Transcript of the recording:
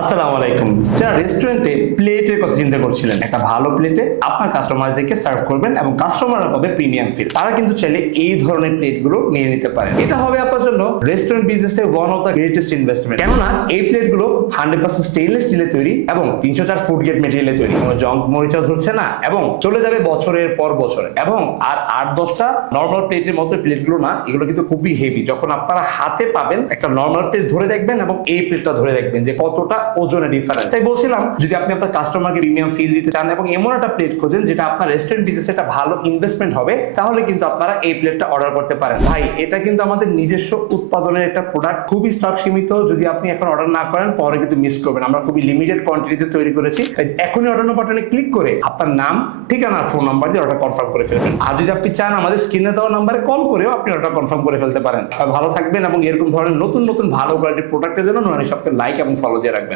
আসসালামু আলাইকুম। যারা রেস্টুরেন্টে প্লেটের কথা চিন্তা করছিলেন, একটা ভালো প্লেটে আপনার কাস্টমারদেরকে সার্ভ করবেন এবং কাস্টমাররা পাবে প্রিমিয়াম ফিল তারা কিন্তু চাইলে এই ধরনের প্লেটগুলো নিয়ে নিতে পারেন। এটা হবে আপনার জন্য রেস্টুরেন্ট বিজনেসে one of the greatest investment কেননা এই প্লেটগুলো হান্ড্রেড পার্সেন্ট স্টেনলেস স্টিলে তৈরি এবং তিনশো চার ফুড গেট মেটেরিয়ালে তৈরি। কোনো জঙ্ক মরিচা ধরছে না এবং চলে যাবে বছরের পর বছর। এবং আর আট, দশটা নর্মাল প্লেটের মতো প্লেটগুলো না, এগুলো কিন্তু খুবই হেভি যখন আপনারা হাতে পাবেন, একটা নর্মাল প্লেট ধরে দেখবেন এবং এই প্লেটটা ধরে দেখবেন যে কতটা ওজনের ডিফারেন্স তাই বলছিলাম, যদি আপনি আপনার কাস্টমারকে প্রিমিয়াম ফিল দিতে চান এবং এমন একটা প্লেট খোঁজেন যেটা আপনার রেস্টুরেন্ট বিজনেসে একটা ভালো ইনভেস্টমেন্ট হবে, তাহলে কিন্তু আপনারা এই প্লেটটা অর্ডার করতে পারেন। ভাই, এটা কিন্তু আমাদের নিজস্ব উৎপাদনের একটা প্রোডাক্ট খুবই স্টক সীমিত। যদি আপনি এখন অর্ডার না করেন, পরে কিন্তু মিস করবেন। আমরা খুবই লিমিটেড কোয়ান্টিটিতে তৈরি করেছি। এখনই অর্ডার বাটনে ক্লিক করে আপনার নাম, ঠিকানা ফোন নাম্বার দিয়ে অর্ডার কনফার্ম করে ফেলবেন। আর যদি আপনি চান আমাদের স্ক্রিনে দেওয়া নাম্বারে কল করেও আপনি অর্ডার কনফার্ম করে ফেলতে পারেন। ভালো থাকবেন এবং এরকম ধরনের নতুন নতুন ভালো কোয়ালিটির প্রোডাক্টের জন্য নয় সবকে লাইক এবং ফলো দিয়ে রাখবেন।